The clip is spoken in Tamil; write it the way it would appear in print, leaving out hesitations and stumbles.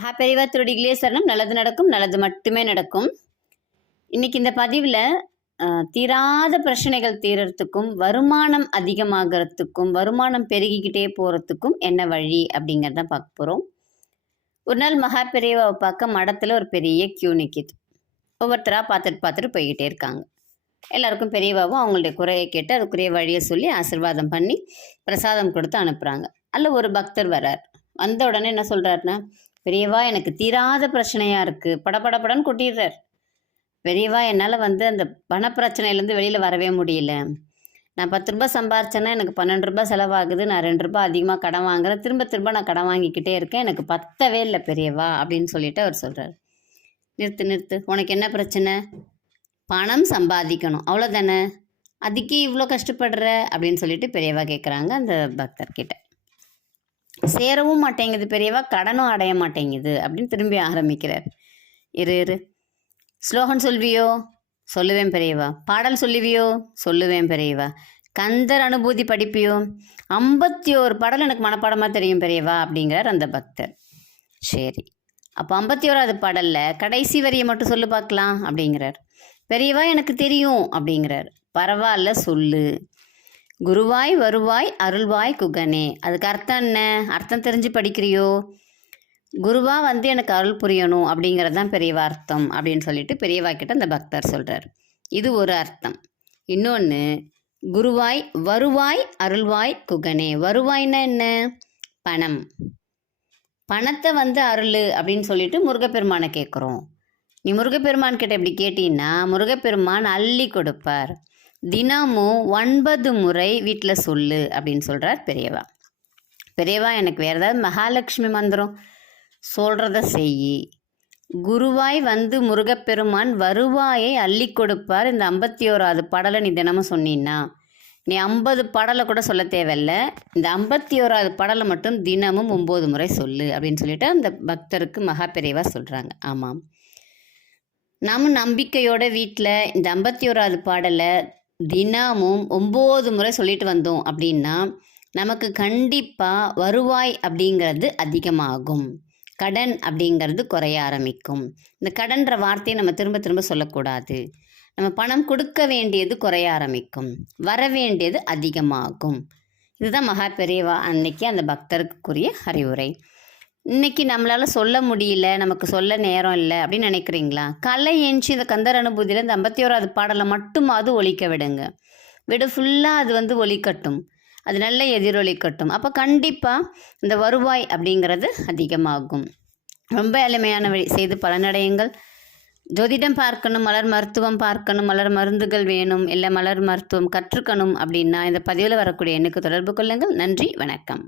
மகாபெரிவா திருடிகளே சரணம். நல்லது நடக்கும், நல்லது மட்டுமே நடக்கும். இன்னைக்கு இந்த பதிவில் தீராத பிரச்சனைகள் தீரறதுக்கும், வருமானம் அதிகமாகறதுக்கும், வருமானம் பெருகிக்கிட்டே போகிறதுக்கும் என்ன வழி அப்படிங்கிறத பார்க்க போகிறோம். ஒரு நாள் மகாபெரிவாவை பார்க்க மடத்தில் ஒரு பெரிய கியூ நிற்கிது. ஒவ்வொருத்தராக பார்த்துட்டு போய்கிட்டே இருக்காங்க. எல்லாருக்கும் பெரியவாவும் அவங்களுடைய குறையை கேட்டு அதுக்குரிய வழியை சொல்லி ஆசீர்வாதம் பண்ணி பிரசாதம் கொடுத்து அனுப்புகிறாங்க. அதில் ஒரு பக்தர் வர்றார். வந்த உடனே என்ன சொல்கிறாருன்னா, பெரியவா எனக்கு தீராத பிரச்சனையாக இருக்குது, படபடன்னு கொட்டிடுறார். பெரியவா என்னால் அந்த பணப்பிரச்சனையிலேருந்து வெளியில் வரவே முடியல. நான் 10 ரூபாய் சம்பாரிச்சேன்னா எனக்கு 12 ரூபாய் செலவாகுது. நான் 2 ரூபாய் அதிகமாக கடன் வாங்குறேன். திரும்ப நான் கடன் வாங்கிக்கிட்டே இருக்கேன். எனக்கு பத்தவே இல்லை பெரியவா அப்படின்னு சொல்லிட்டு அவர் சொல்கிறார். நிறுத்து, உனக்கு என்ன பிரச்சனை? பணம் சம்பாதிக்கணும், அவ்வளோதானே, அதுக்கே இவ்வளோ கஷ்டப்படுற அப்படின்னு சொல்லிட்டு பெரியவா கேட்குறாங்க அந்த பக்தர்கிட்ட. சேரவும் மாட்டேங்குது பெரியவா, கடனும் அடைய மாட்டேங்குது அப்படின்னு திரும்பி ஆரம்பிக்கிறார். இரு ஸ்லோகன் சொல்வியோ? சொல்லுவேன் பெரியவா. பாடல் சொல்லுவியோ? சொல்லுவேன் பெரியவா. கந்தர் அனுபூதி படிப்பியோ? 51 பாடல் எனக்கு மனப்பாடமாக தெரியும் பெரியவா அப்படிங்கிறார் அந்த பக்தர். சரி, அப்போ 51வது பாடலில் கடைசி வரியை மட்டும் சொல்லு பார்க்கலாம் அப்படிங்கிறார். பெரியவா எனக்கு தெரியும் அப்படிங்கிறார். பரவாயில்ல சொல்லு. குருவாய் வருவாய் அருள்வாய் குகனே. அதுக்கு அர்த்தம் என்ன? அர்த்தம் தெரிஞ்சு படிக்கிறியோ? குருவா எனக்கு அருள் புரியணும் அப்படிங்கிறது தான் பெரியவா அர்த்தம் அப்படின்னு சொல்லிட்டு பெரியவா கிட்ட அந்த பக்தர் சொல்கிறார். இது ஒரு அர்த்தம். இன்னொன்று, குருவாய் வருவாய் அருள்வாய் குகனே. வருவாய்னா என்ன? பணம். பணத்தை அருள் அப்படின்னு சொல்லிட்டு முருகப்பெருமானை கேட்குறோம். நீ முருகப்பெருமான் கிட்ட எப்படி கேட்டீங்கன்னா முருகப்பெருமான் அள்ளி கொடுப்பார். தினமும் 9 முறை வீட்டில் சொல்லு அப்படின்னு சொல்கிறார் பெரியவா. பெரியவா எனக்கு வேறு ஏதாவது மகாலட்சுமி மந்திரம் சொல்கிறத செய். குருவாய் முருகப்பெருமான் வருவாயை அள்ளி கொடுப்பார். இந்த 51வது பாடலை நீ தினமும் சொன்னீன்னா நீ 50 பாடலை கூட சொல்ல தேவையில்ல. இந்த 51வது பாடலை மட்டும் தினமும் 9 முறை சொல்லு அப்படின்னு சொல்லிட்டு அந்த பக்தருக்கு மகா பெரியவா சொல்கிறாங்க. ஆமாம், நாமும் நம்பிக்கையோட வீட்டில் இந்த 51வது பாடலை தினமும் 9 முறை சொல்லிட்டு வந்தோம் அப்படின்னா நமக்கு கண்டிப்பாக வருவாய் அப்படிங்கிறது அதிகமாகும், கடன் அப்படிங்கிறது குறைய ஆரம்பிக்கும். இந்த கடன்ற வார்த்தையை நம்ம திரும்ப சொல்லக்கூடாது. நம்ம பணம் கொடுக்க வேண்டியது குறைய ஆரம்பிக்கும், வர வேண்டியது அதிகமாகும். இதுதான் மகா பெரியவா அன்னைக்கு அந்த பக்தருக்குரிய அறிவுரை. இன்னைக்கு நம்மளால் சொல்ல முடியல, நமக்கு சொல்ல நேரம் இல்லை அப்படின்னு நினைக்கிறீங்களா? கலை ஏஞ்சி இந்த கந்தர் அனுபூதியில் இந்த 51வது பாடலை மட்டுமாவது ஒலிக்க விடுங்க. ஃபுல்லாக அது ஒலிக்கட்டும், அது நல்ல எதிரொலிக்கட்டும். அப்போ கண்டிப்பாக இந்த வருவாய் அப்படிங்கிறது அதிகமாகும். ரொம்ப எளிமையான வழி செய்து பலனடையுங்கள். ஜோதிடம் பார்க்கணும், மலர் மருத்துவம் பார்க்கணும், மலர் மருந்துகள் வேணும், இல்லை மலர் மருத்துவம் கற்றுக்கணும் அப்படின்னா இந்த பதிவில் வரக்கூடிய எண்ணுக்கு தொடர்பு கொள்ளுங்கள். நன்றி, வணக்கம்.